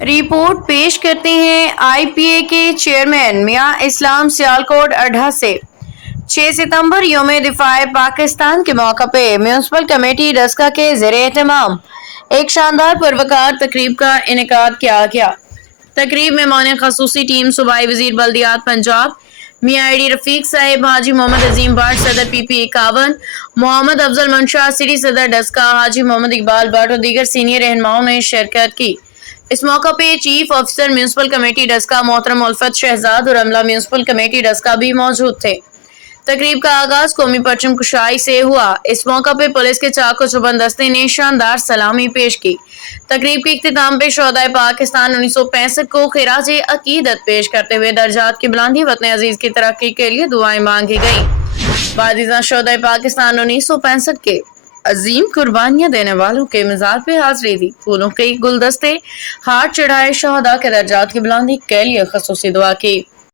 Report پیش کرتے ہیں آئی پی اے کے چیئرمین میاں اسلام سیالکوٹ اڈھا سے۔ 6 ستمبر یوم دفاع پاکستان کے موقع پہ میونسپل کمیٹی ڈسکہ کے زیر اہتمام ایک شاندار پروقار تقریب کا انعقاد کیا گیا۔ تقریب میں معاون خصوصی ٹیم صوبائی وزیر بلدیات پنجاب میاں اے ڈی رفیق صاحب، حاجی محمد عظیم بٹ صدر پی پی 51، محمد افضل منشا سٹی صدر ڈسکہ، حاجی محمد اقبال بٹ اور دیگر سینئر رہنماؤں نے شرکت کی۔ اس موقع پہ chief officer municipal committee Daska محترم الفت شہزاد اور عملہ میونسپل کمیٹی ڈسکہ بھی موجود تھے۔ تقریب کا آغاز قومی پرچم کشائی سے ہوا۔ اس موقع پہ پولیس کے چاق و چوبند دستے نے شاندار سلامی پیش کی۔ تقریب کے اختتام پہ شہدائے پاکستان 1965 کو خراج عقیدت پیش کرتے ہوئے درجات کی بلندی، وطن عزیز کی ترقی کے لیے دعائیں مانگی گئیں۔ بعدازاں شہدائے پاکستان 1965 کے عظیم قربانیاں دینے والوں کے مزار پہ حاضری دی، پھولوں کے گلدستے ہاتھ چڑھائے، شہداء کے درجات کی بلندی کے لیے خصوصی دعا کی۔